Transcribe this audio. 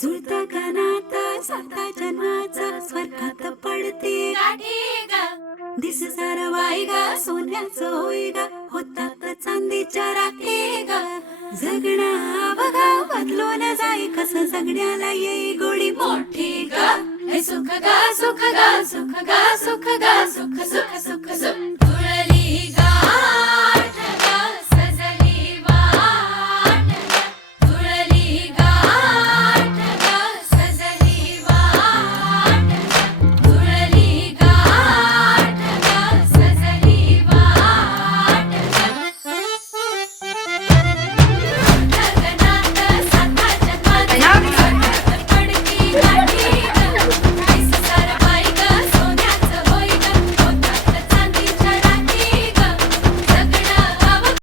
जुळता का नाता साता जन्माचा स्वर्गात पडते गाठी ग, दिस सारं वाई ग सोन्याचं होई ग होतात चांदीच्या राखे ग जगणं बघा बदलून जाई कसं जगण्याला येई गोडी मोठी ग हे सुख ग सुख ग सुख ग सुख ग सुख सुख सुख सुख